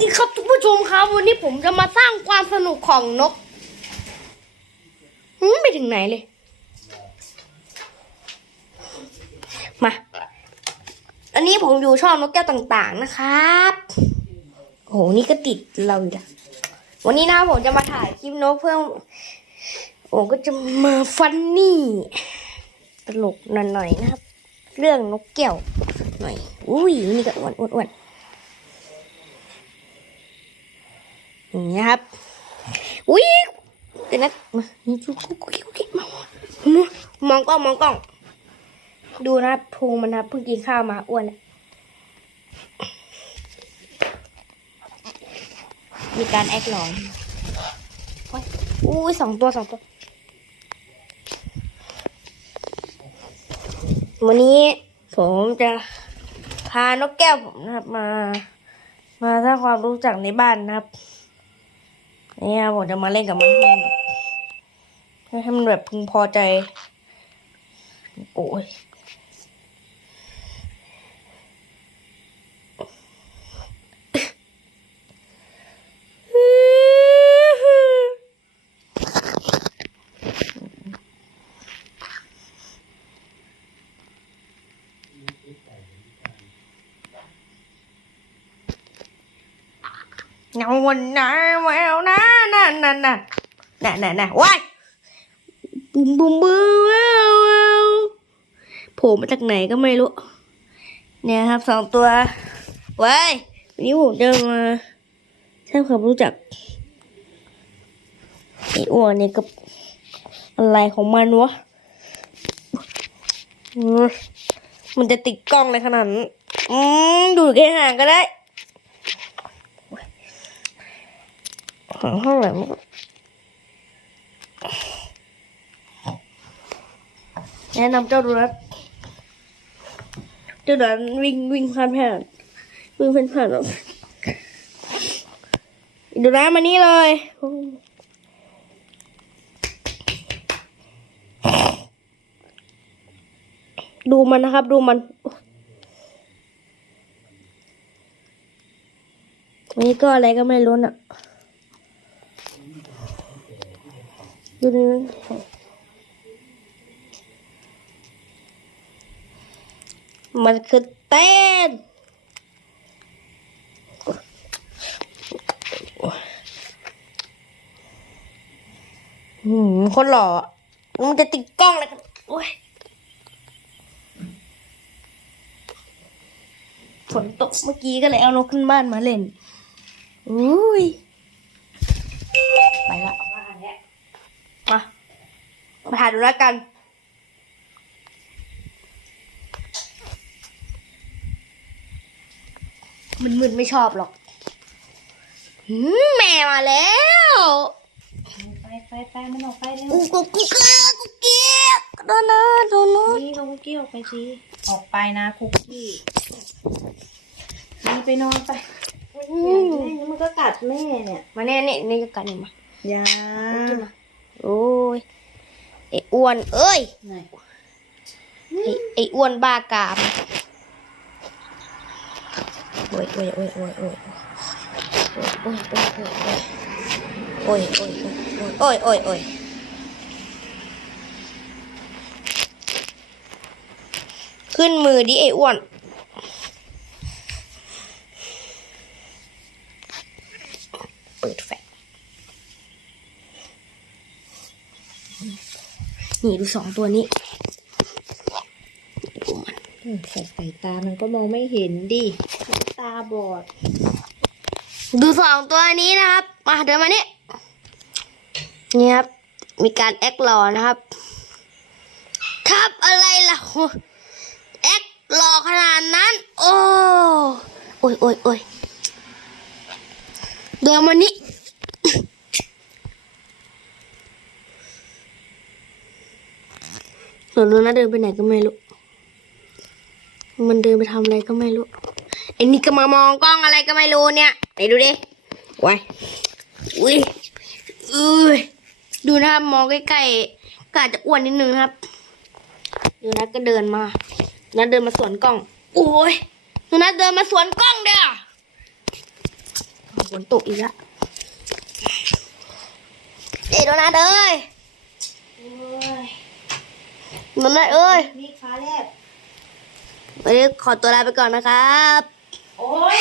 ดีครับทุกผู้ชมครับวันนี้ผมจะมาสร้างความสนุกของนกหืมไปถึงไหนเลย มา อันนี้ผมอยู่ช่องนกแก้วต่างๆนะครับโอ้โหนี่ก็ติดเราอีกแล้ววันนี้นะผมจะมาถ่ายคลิปนกเพื่อผมก็จะมาฟันนี่ ตลกหน่อยๆนะครับ เรื่องนกแก้วหน่อย อุ้ยนี่ก็อ้วนอ้วนอ้ว นอย่างนี้ครับอุ้ยเดี๋ยวนะมานี่กุ๊กกุ๊กกุ๊กกุ๊กมามองกล้องมองกล้อง ดูนะพุงมันนะครับเพิ่งกินข้าวมาอ้วนแล้วมีการแอคหลอนอ้ยอุ้ยสองตัวสองตัว วันนี้ผมจะพานกแก้วผมนะครับมา มาสร้างความรู้จักในบ้านนะครับ เนี่ยผมจะมาเล่นกับมันให้มันแบบให้มันแบบพึงพอใจ โอ้ย เงาวันน้าแววนะนั่นนั่นนั่นน่ะน่ะน่ะว้ายบุ้มบุ้มบุ้มโผล่มาจากไหนก็ไม่รู้ เนี่ยครับสองตัวว้ายวันนี้ผมจะมาสร้างความรู้จักไอ้อ้วนนี่กับอะไรของมันวะ มันจะติดกล้องในขนาดนั้นดูแค่ห่างก็ได้ หางเท่าไหร่มันก็แนะนำเจ้าดูนัทเจ้าดูนัทวิ่งวิ่งผ่านผ่นวิ่งผ่านผ่านแบบดูนัทมานี่เลยดูมันนะครับ ดูมันอันนี้ก็อะไรก็ไม่รู้น่ะ ดูดิมันคือเต้นหืมคนหล่อ มันจะติดกล้องเลยกันโอ้ยฝนตกเมื่อกี้ก็เลยเอานกขึ้นบ้านมาเล่น อุ้ย ไปละ มา มาถ่ายดูแล้วกัน มันมึนๆไม่ชอบหรอกหืมแม่มาแล้วไปไปไปมันออกไปเร็วกูกูกูเกลียกูเกลียโดนนะโดนนะนี่เราคุกกี้ออกไปสิออกไปนะคุกกี้นี่ไปนอนไปอืมแม่นี่มันก็กัดแม่เนี่ย มาเนี่ยนี่นี่จะกันนี่มาอย่ากินมาโอ้ย ไอ้อ้วนเอ้ยไหนไอ้ไอ้อ้วนบ้ากามโอ้ยโอ้ยโอ้ยโอ้ยโอ้ยโอ้ยโอ้ยโอ้ยโอ้ยโอ้ยโอ้ยโอ้ยโอ้ยโอ้ยขึ้นมือดิไอ้อ้วนเปิดแฟลช นี่ดูสองตัวนี้ดูมันอืมใส่สายตามันก็มองไม่เห็นดิตาบอด ดูสองตัวนี้นะครับ มาเดินมานี่นี่ครับ มีการแอคหล่อนะครับครับอะไรล่ะโหแอคหล่อขนาดนั้น โอ้โอ้ยโอ้ยโอ้ยเดินมานี่ ส่วนนนะเดินไปไหนก็ไม่รู้ มันเดินไปทำอะไรก็ไม่รู้ ไอ้นี่ก็มามองกล้องอะไรก็ไม่รู้เนี่ยไหนดูดิไว้อุ้ยอุ้ยดูนะครับมองใกล้ๆก็อาจจะอ้วนนิดนึงครับดูนะก็เดินมานะเดินมาสวนกล้อง โอ้ยดูนะเดินมาสวนกล้องเด้อฝนตกอีกแล้วเอ้ยโดนัทเอ้ย โดนัทเอ้ยมีขาแลบวันนี้ขอตัวลาไปก่อนนะครับ โอ้ย